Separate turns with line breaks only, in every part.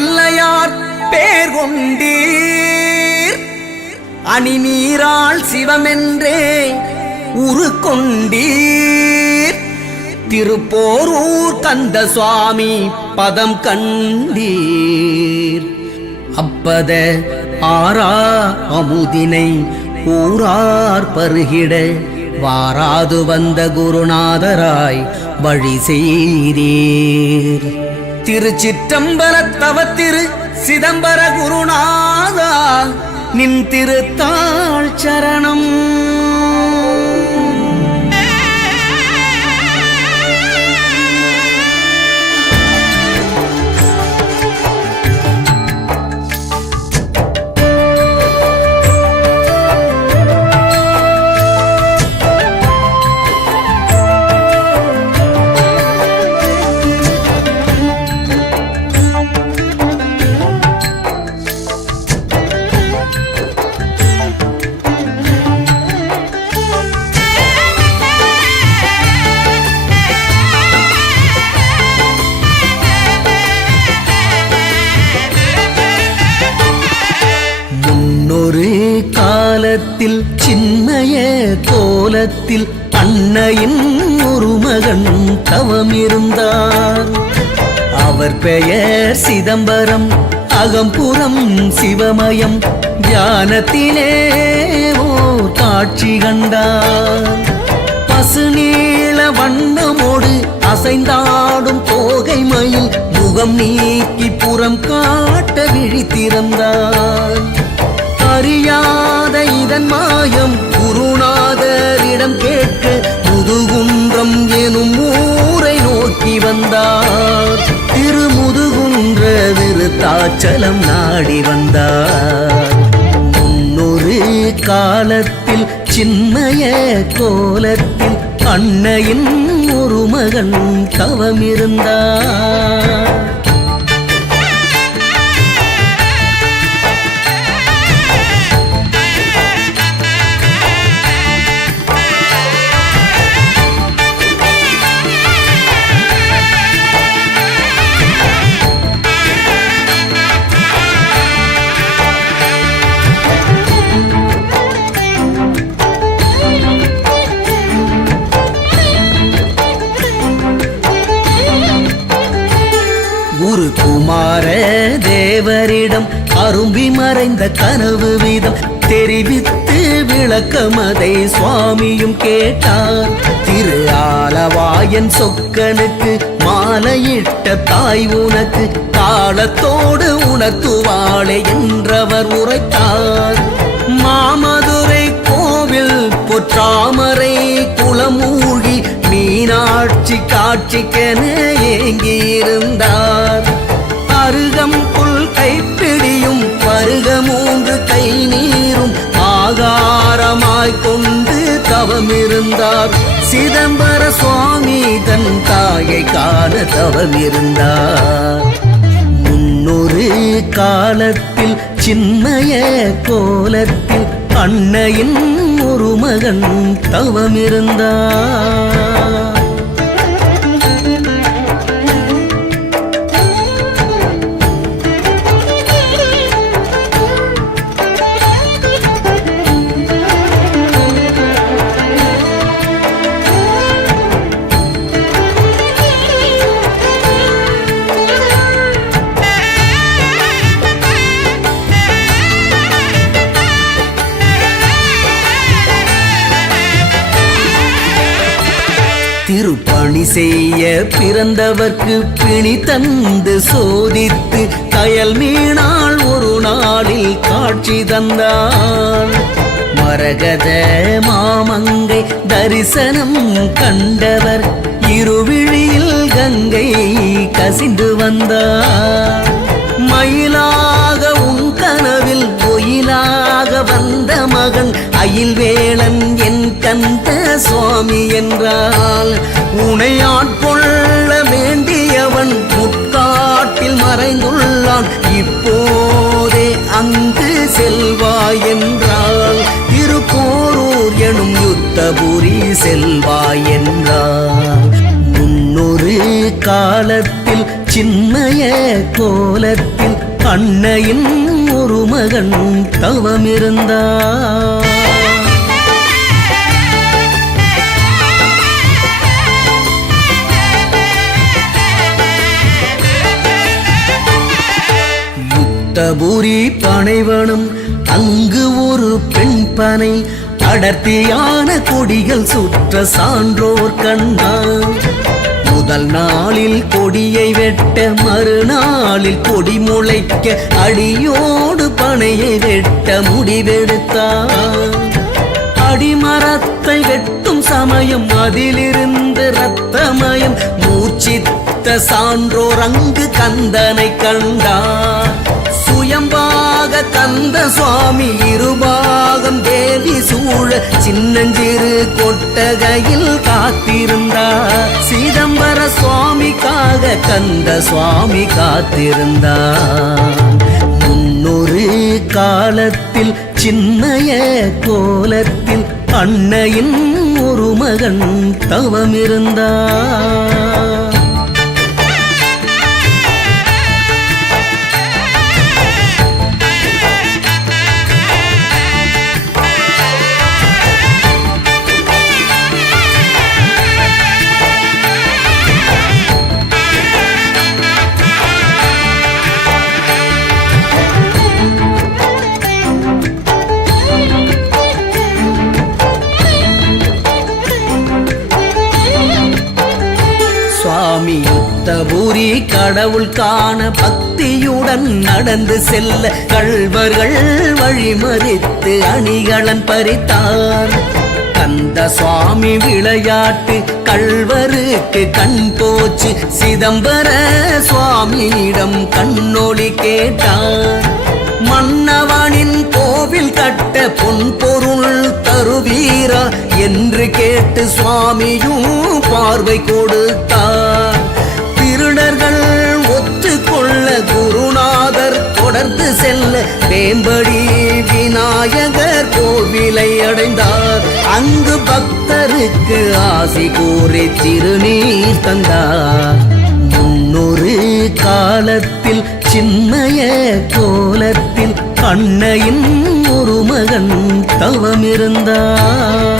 பிள்ளையார் பேர் கொண்டீர். அணி நீரால் சிவமென்றே உரு கொண்டீர். திருப்போரூர் கந்த சுவாமி பதம் கண்டீர். அப்பத ஆரா அமுதினை ஊரார் பருகிட வாராது வந்த குருநாதராய் வழி செய்தீர். திருச்சிற்றம்பலத்தவ திரு சிதம்பர குருநாதா நின் திருத்தாள் சரணம். சிதம்பரம் அகம்புறம் சிவமயம். தியானத்திலே ஓர் காட்சி கண்டார். பசுநீள வண்ணமோடு அசைந்தாடும் தோகை மயில் முகம் நீக்கி புறம் காட்ட விழித்திருந்தார் அறியாத இதன் மாயம் குருநாதரிடம் கேட்க முதுகுன்றம் எனும் ஊரை நோக்கி வந்தார். விருத்தாச்சலம் நாடி வந்தார். முன்னொரு காலத்தில் சின்மய கோலத்தில் அன்னையின் ஒரு மகன் தவமிருந்தார். தேவரிடம் அரும்பி மறைந்த கனவு வீதம் தெரிவித்து விளக்கம் அதை சுவாமியும் கேட்டார். திரு ஆலவாயன் சொக்கனுக்கு மாலையிட்ட தாய் உனக்கு காலத்தோடு உணர்த்துவாளே என்றவர் உரைத்தார். மாமதுரை கோவில் பொற்றாமரை குளமூழ்கி மீனாட்சி காட்சிக்கென ஏங்கியிருந்தார். அருகம் கைப்பிடியும் பருக மூன்று கை நீரும் ஆகாரமாய் கொண்டு தவமிருந்தார். சிதம்பர சுவாமி தன் தாயை காண தவமிருந்தார். முன்னொரு காலத்தில் சின்மய கோலத்தில் அன்னையின் ஒரு மகன் தவமிருந்தார். பணி செய்ய பிறந்தவர்க்கு பிணி தந்து சோதித்து கயல் மீனாள் ஒரு நாளில் காட்சி தந்தாள் மரகத மாமங்கை தரிசனம் கண்டவர் இருவிழியில் கங்கை கசிந்து வந்தார் மயிலாக உன் கனவில் பொயிலாக வந்த மகன் அயில்வேளன் என் கந்த சுவாமி என்றால் உனை ஆட்கொள்ள வேண்டியவன் முட்காட்டில் மறைந்துள்ளான். இப்போதே அங்கு செல்வாய் என்றால் திருப்போரூர் எனும் யுத்தபுரி செல்வாய் என்றால் முன்னொரு காலத்தில் காலத்தில் கோலத்தில் அன்னையின் ஒரு மகன் தவமிருந்தார். யுத்தபுரி பனைவனும் அங்கு ஒரு பெண் பனை அடர்த்தியான கொடிகள் சுற்ற சான்றோர் கண்டான் முதல் நாளில் கொடியை வெட்ட மறுநாளில் கொடி முளைக்க அடியோடு பனையை வெட்ட முடிவெடுத்தான் அடிமரத்தை வெட்டும் சமயம் அதிலிருந்து ரத்தமயம் மூச்சித்த சான்றோர் அங்கு கந்தனை கண்டான் கந்த சுவாமி இருபாகம் தேவி சூழ சின்னஞ்சிறு கொட்டகையில் காத்திருந்தார் சிதம்பர சுவாமிக்காக கந்த சுவாமி காத்திருந்தார் முன்னொரு காலத்தில் சின்மய கோலத்தில் அன்னையின் ஒரு மகன் தவமிருந்தார் கூறி கடவுள் காண பக்தியுடன் நடந்து செல்ல கள்வர்கள் வழிமறித்து அணிகளன் பறித்தார். கந்த சுவாமி விளையாட்டு கள்வருக்கு கண் போச்சு. சிதம்பர சுவாமியிடம் கண்ணொளி கேட்டார். மன்னவனின் கோவில் கட்ட பொன் பொருள் தருவீரா? என்று கேட்டு சுவாமியும் பார்வை கொடுத்தார். தொடர்ந்து செல்ல வேம்படி விநாயகர் கோவிலை அடைந்தார். அங்கு பக்தருக்கு ஆசி கூறி திருநீர் தந்தார். முன்னொரு காலத்தில் சின்னைய கோலத்தில் அன்னையின் ஒரு மகன் தவமிருந்தார்.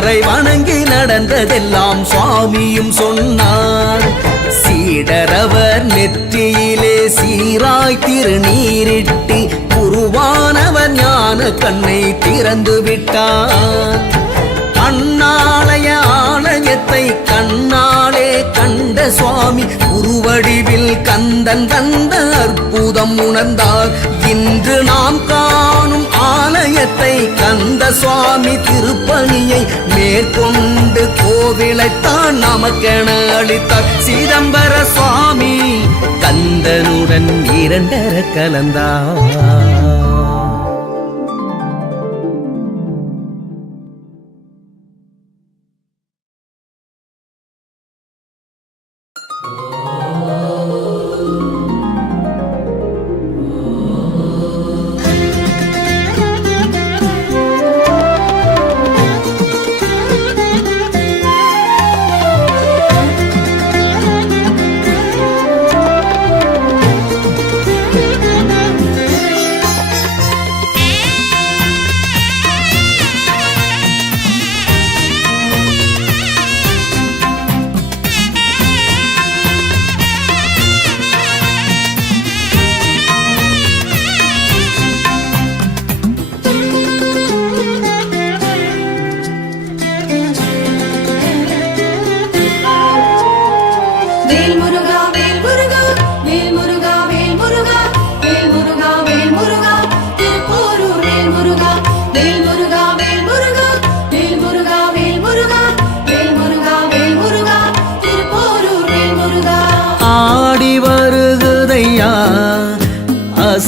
அவரை வணங்கி நடந்ததெல்லாம் சுவாமியும் சொன்னார். சீடரவர் நெற்றியிலே சீராய் திருநீரிட்டு குருவானவர் ஞான கண்ணை திறந்து விட்டார். கண்ணாலய ஆலயத்தை கண்ணாலே கண்ட சுவாமி உருவடிவில் கந்தன் தந்த அற்புதம் உணர்ந்தார். இன்று நாம் கா ஆலயத்தை கந்த சுவாமி திருப்பணியை மேற்கொண்டு கோவிலைத்தான் நமக்கென அளித்தார். சிதம்பர சுவாமி கந்தனுடன் இரண்டர கலந்தார்.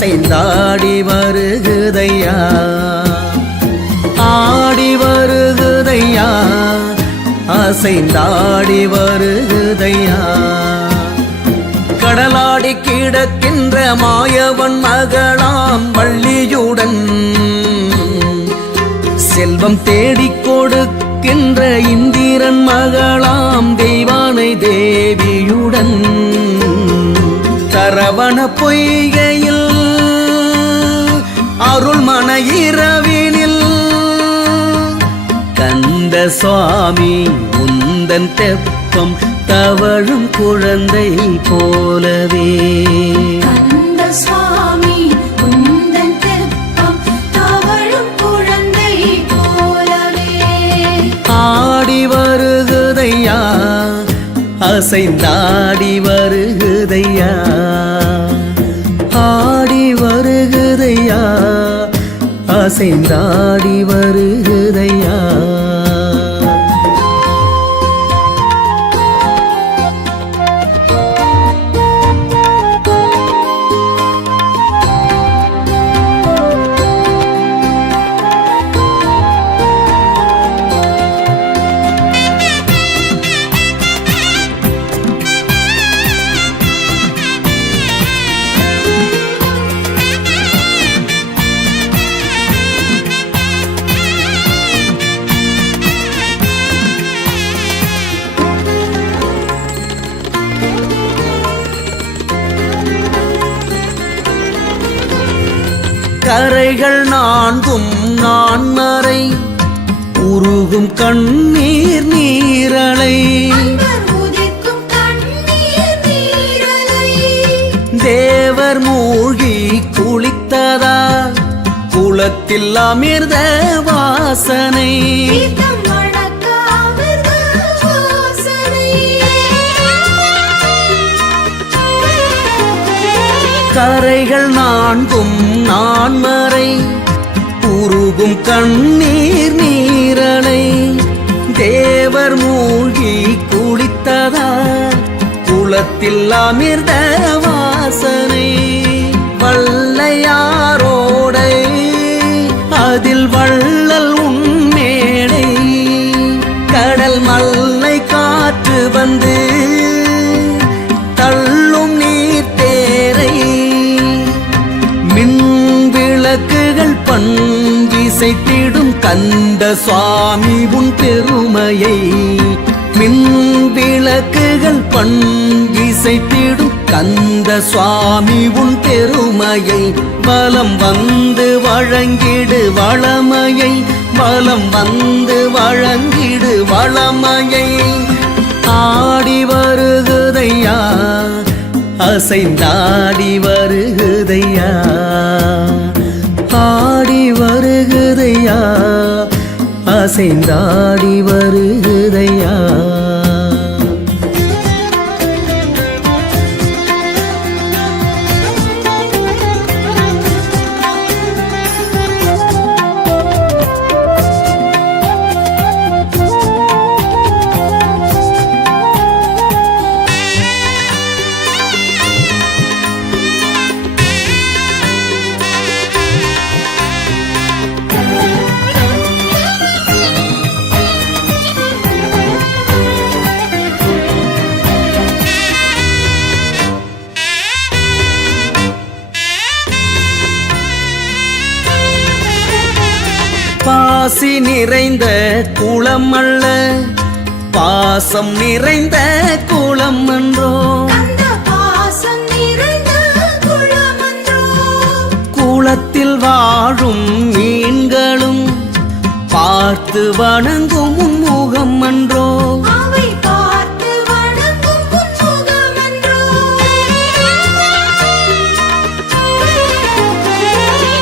அசைந்தாடி வருகுதையா? ஆடி வருகுதையா? அசைந்தாடி வருகுதையா? கடலாடி கிடக்கின்ற மாயவன் மகளாம் வள்ளியுடன் செல்வம் தேடிக் கொடுக்கின்ற இந்திரன் மகளாம் தெய்வானை தேவியுடன். தரவண பொய்கையில் அருள்மன இரவினில் கந்த சுவாமி உந்தன் தெப்பம் தவழும் குழந்தை போலவே.
கந்த சுவாமி உந்தன் தெப்பம் தவழும் குழந்தை போலவே.
ஆடி வருகுதையா அசைந்தாடி வருகுதையா. அசைந்தாடி வரு. கரைகள் நான்கும் நான் மறை உருகும் கண்ணீர் நீரலை. தேவர் மூழ்கி குளித்ததால் குளத்தில் அமிர்த வாசனை. கரைகள் நான்கும் நான் மறை உருகும் கண்ணீர் நீரலை. தேவர் மூழ்கி குளித்ததா? குளத்தில் அமிர்த வாசனை. வல்லையா விளக்குகள் பங்கிசைத்திடும் கந்த சுவாமி உன் பெருமையை மின் விளக்குகள் பங்கிசைத்திடும் கந்த சுவாமி உன் பெருமையை பலம் வந்து வழங்கிடு வளமையை பலம் வந்து வழங்கிடு வளமையை. ஆடி வருகுதையா அசைந்தாடி வருகுதையா. அசைந்தாடி வருகுதையா
குளமன்றோ
குளத்தில் வாழும் மீன்களும் பார்த்து வணங்கும் முகம்
புன்முகமன்றோ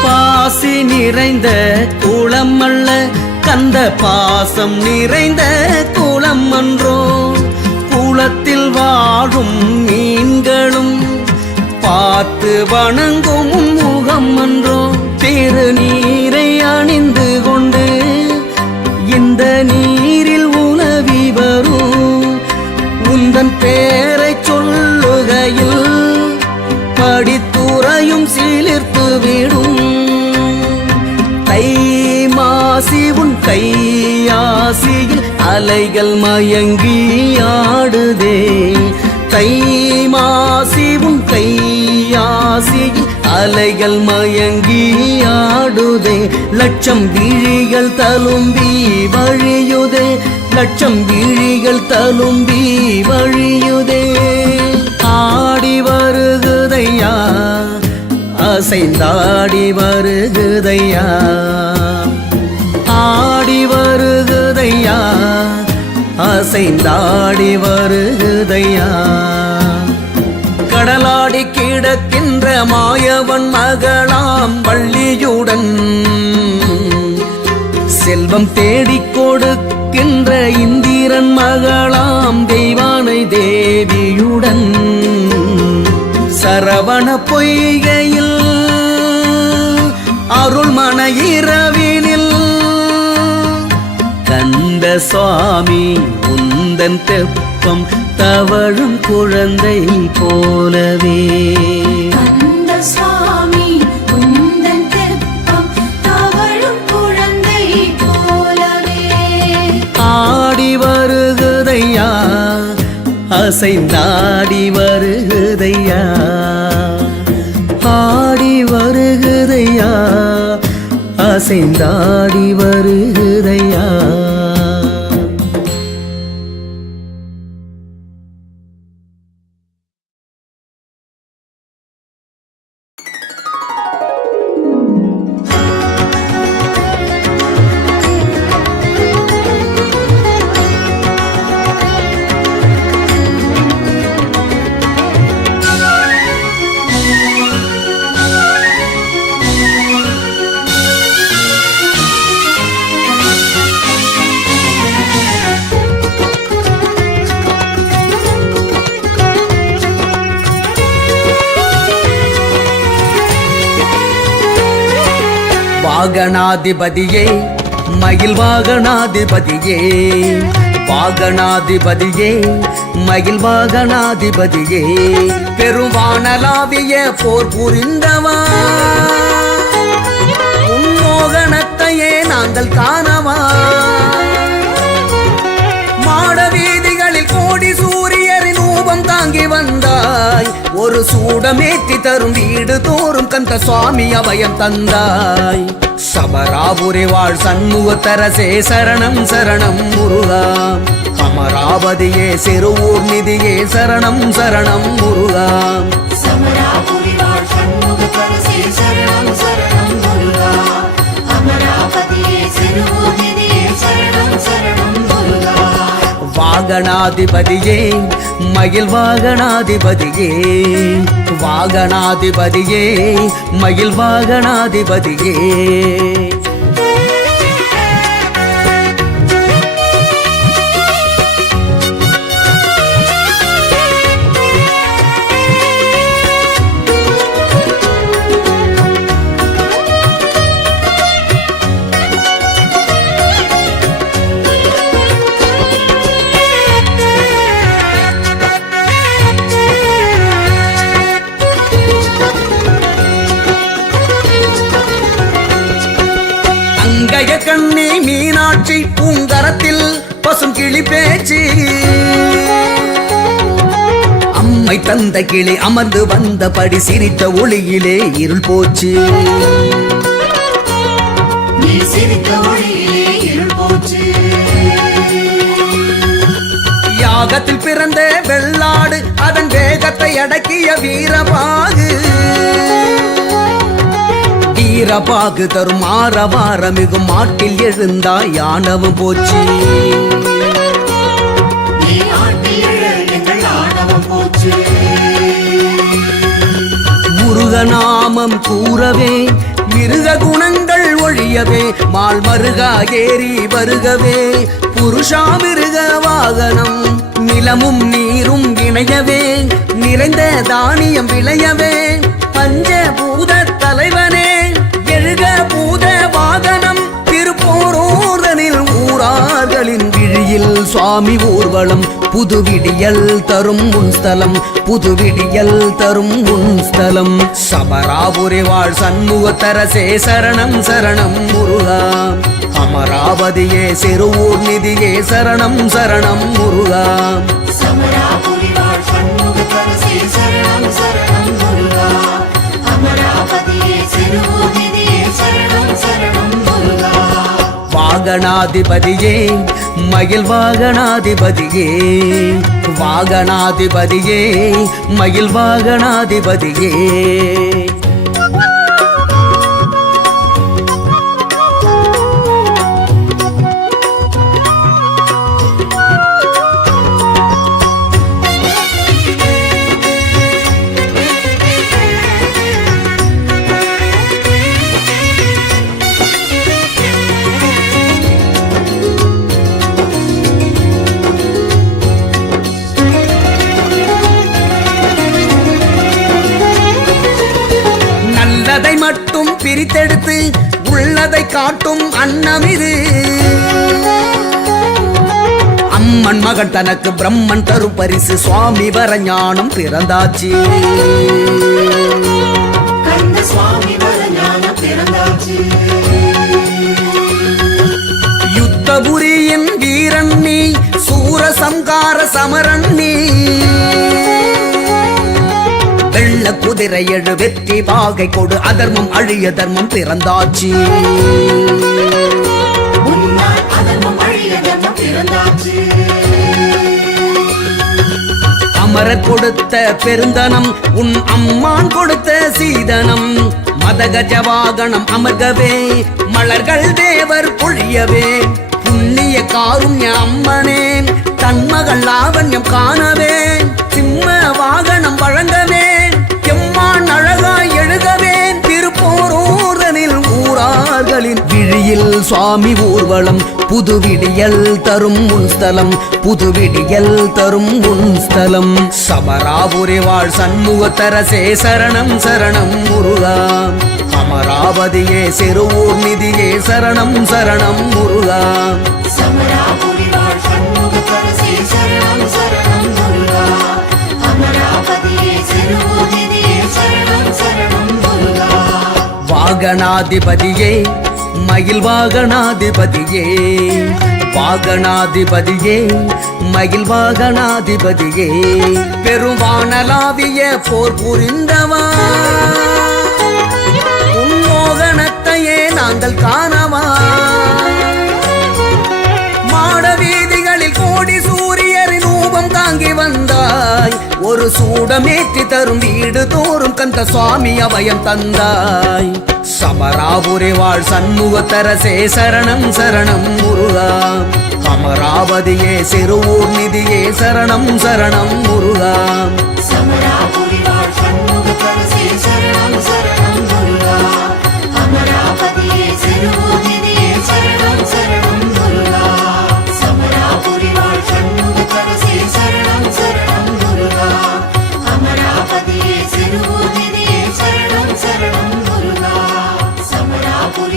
பாசி நிறைந்த குளம் அல்ல கந்த பாசம் நிறைந்த குளம் அன்றோ வாழும் மீன்களும் பார்த்து வணங்கும் உன் முகம் அன்றோ திருநீரை அணிந்து கொண்டு இந்த நீரில் உலவி வரும் உந்தன் பேர் அலைகள் மயங்கி ஆடுதே. தை மாசிவும் உன் அலைகள் மயங்கி ஆடுதே. லட்சம் விழிகள் தலும்பி வழியுதே. லட்சம் விழிகள் தலும்பி வழியுதே. ஆடி வருகுதையா? அசைந்தாடி வருகுதையா? ஆடி வருகுதையா? அசைந்தாடி வருகுதையா? கடலாடி கிடக்கின்ற மாயவன் மகளாம் வள்ளியுடன் செல்வம் தேடிக் கொடுக்கின்ற இந்திரன் மகளாம் தெய்வானை தேவியுடன் சரவண பொய்கையில் அருள்மன இரவினில் கந்த சுவாமி உந்தன் தெப்பம் தவழும் குழந்தை போலவே.
கந்த சுவாமி உந்தன் தெப்பம் தவழும் குழந்தை போலவே.
ஆடி வருகுதையா? அசைந்தாடி வருகுதையா? ஆடி வருகுதையா? அசைந்தாடி வருகுதையா? வாகனாதிபதியே மயில் வாகனாதிபதியே. வாகனாதிபதியே மயில் வாகனாதிபதியே. பெருவானலாவிய போர் புரிந்தவா? உன்மோகனத்தையே நாங்கள் காணவா? ஒரு சூடமேத்தி தரும் வீடு தோறும் கந்த சுவாமி அபயம் தந்தாய். சபராபுரி வாழ் சண்முகத்தரசே சரணம் சரணம் முருகா. அமராவதியே சிறுவூர் நிதியே சரணம் சரணம் முருகா.
சமராபுரி வாழ் சண்முகத்தரசே சரணம்
வாகனாதிபதியே மயில் வாகனாதிபதியே. வாகனாதிபதியே மயில் வாகனாதிபதியே. கிளி அமர்ந்து வந்தபடி சிரித்த ஒளியிலே இருள் போச்சு. யாகத்தில் பிறந்த வெள்ளாடு அதன் வேகத்தை அடக்கிய வீரபாகு. வீரபாகு தரும் ஆரவார மிகும் மாட்டில் எழுந்தாய் யானவும் போச்சு.
போச்சு.
முருகநாமம் கூறவே மிருக குணங்கள் ஒழியவே மால் மருகா ஏறி வருகவே புருஷா மிருக வாகனம் நிலமும் நீரும் இணையவே நிறைந்த தானியம் விளையவே பஞ்ச பூத தலைவனே எழுக பூத வாகனம் திருப்போரூரனில் ஊரார்களின் கோயில் சுவாமி ஊர்வலம் புதுவிடியல் தரும் முன்ஸ்தலம் புதுவிடியல் தரும் முன்ஸ்தலம் சபராபுரி வாழ் சண்முகத்தரசே சரணம் சரணம் முருகா. அமராவதியே சிறுவூர் நிதியே சரணம் சரணம் முருகா.
சமராபுரி வாழ் சண்முகத்தரசே சரணம் சரணம் முருகா. அமராவதியே சிறுவூர்
வாகனாதிபதியே மயில் வாகனாதிபதியே. வாகனாதிபதியே மயில் வாகனாதிபதியே. பிரித்தெடுத்து உள்ளதை காட்டும் அன்னம் இது. அம்மன் மகன் தனக்கு பிரம்மன் தரும் பரிசு சுவாமி வர ஞானம் பிறந்தாச்சு. யுத்தபுரியின் வீரன் நீ சூரசம்கார சமரன் நீ. குதிரை எழு வெற்றி பாகை கொடு. அதர்மம் அழிய தர்மம் பிறந்தாச்சு. அமரர் கொடுத்த பெருந்தனம் உன் அம்மான் கொடுத்த சீதனம். மதகஜ வாகனம் அமர்கவே மலர்கள் தேவர் பொழியவே. புண்ணிய காருண்ய அம்மனே தன்மகள் லாவண்யம் காணவே. சிம்ம வாகனம் வழங்கவே. ஊரார்களின் விழியில் சுவாமி ஊர்வலம் புதுவிடியல் தரும் முன்ஸ்தலம் புதுவிடியல் தரும் முன்ஸ்தலம் சபராபுரி வாழ் சண்முகத்தரசே சரணம் சரணம் முருகா. அமராவதியே சிறுவூர் நிதியே சரணம் சரணம் முருகா. வாகனாதிபதியே மயில் வாகனாதிபதியே. வாகனாதிபதியே மயில் வாகனாதிபதியே. பெருவானலாவிய போர் புரிந்தவா? உன்மோகனத்தையே நாங்கள் காண சூடமேற்றி தரும் வீடு தோறும் கந்த சுவாமி அவயம் தந்தாய். சமராபுரி வாழ் சண்முகத்தரசே சரணம் சரணம் முருகா. அமராவதியே சிறுவூர் நிதியே சரணம் சரணம் முருகா.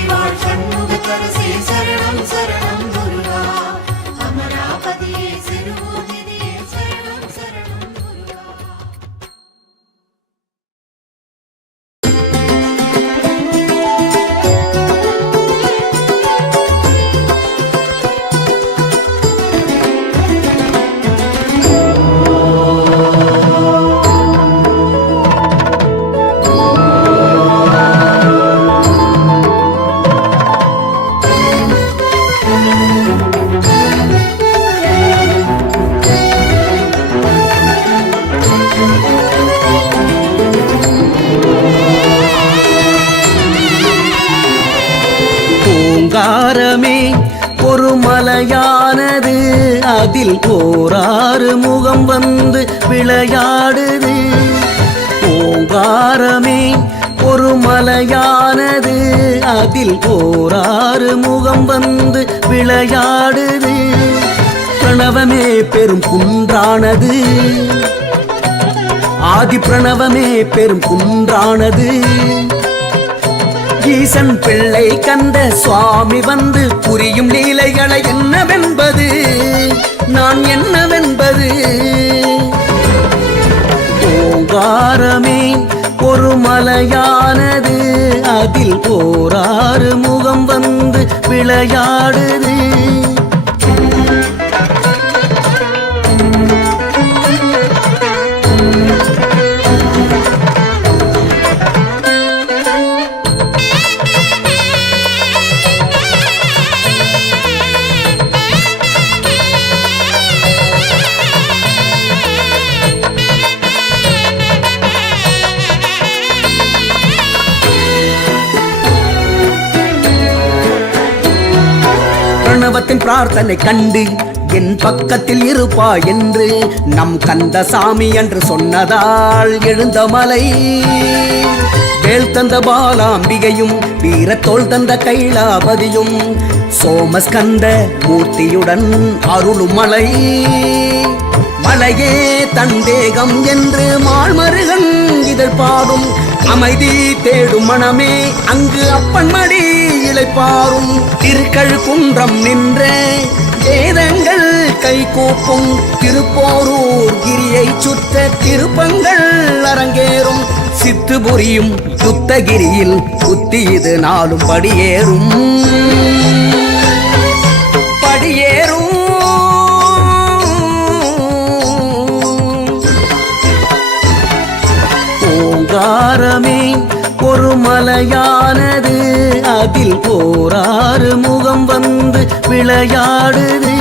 சமராபுரி வாழ்
ஒரு முகம் வந்து விளையாடுது. ஓங்காரமே ஒரு மலையானது. அதில் ஓராறு முகம் வந்து விளையாடுது. பிரணவமே பெரும் குன்றானது. ஆதி பிரணவமே பெரும் குன்றானது. ஈசன் பிள்ளை கந்த சுவாமி வந்து புரியும் லீலைகளை என்னவென்பது? நான் என்னவென்பது? ஓங்காரமே ஒரு மலையானது அதில் போராறு முகம் வந்து விளையாடுது. பிரணவத்தின் பிரார்த்தனை கண்டு என் பக்கத்தில் இருப்பா என்று நம் கந்தசாமி என்று சொன்னதால் எழுந்த மலை. வேல் தந்த பாலாம்பிகையும் வீரத்தோல் தந்த கைலாபதியும் சோமஸ்கந்த மூர்த்தியுடன் அருளும் மலை. மலையே தந்தேகம் என்று மாழ்மருகன் இதழ் பாடும் அமைதி தேடும் மனமே அங்கு அப்பன் மடி இளைப்பாரும் திருக்கழு குன்றம் நின்ற. வேதங்கள் கை கூப்பும் திருப்போரூர் கிரியை சுற்ற திருப்பங்கள் அரங்கேறும். சித்துபுரியும் புத்தகிரியில் புத்தி இது நாளும் படியேறும். படியேறும். ஓங்காரமே ஒரு மலையானது. அதில் போராறு முகம் வந்து விளையாடுது.